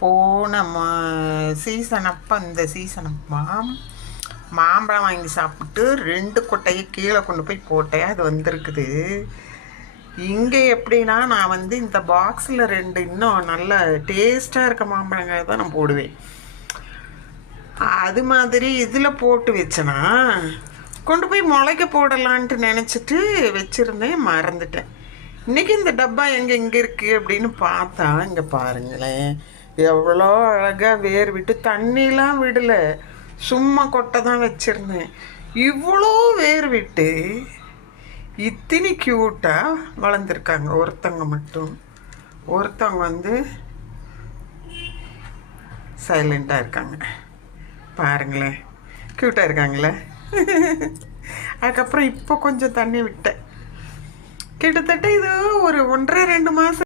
போன சீசன் அப்போ இந்த சீசன் அப்போ மாம்பழம் வாங்கி சாப்பிட்டு 2 கொட்டையை கீழே கொண்டு போய் போட்டேன். அது வந்திருக்குது. இங்கே எப்படின்னா நான் வந்து இந்த பாக்ஸில் 2 இன்னும் நல்ல டேஸ்ட்டாக இருக்க மாம்பழங்கள் தான் நான் போடுவேன். அது மாதிரி இதில் போட்டு வச்சேன்னா கொண்டு போய் முளைக்க போடலான்ட்டு நினச்சிட்டு வச்சுருந்தேன், மறந்துட்டேன். இன்றைக்கி இந்த டப்பா எங்கே இருக்குது அப்படின்னு பார்த்தா இங்கே பாருங்களேன், எவ்வளோ அழகாக வேர் விட்டு தண்ணிலாம் விடலை, சும்மா கொட்டை தான் வச்சுருந்தேன். இவ்வளோ வேர் விட்டு இத்தனை க்யூட்டாக வளர்ந்துருக்காங்க. ஒருத்தவங்க மட்டும், ஒருத்தவங்க வந்து சைலண்ட்டாக இருக்காங்க. பாருங்களேன், க்யூட்டாக இருக்காங்களே. அதுக்கப்புறம் இப்போ கொஞ்சம் தண்ணி விட்டேன். கிட்டத்தட்ட இது ஒரு 1.5-2 மாதம்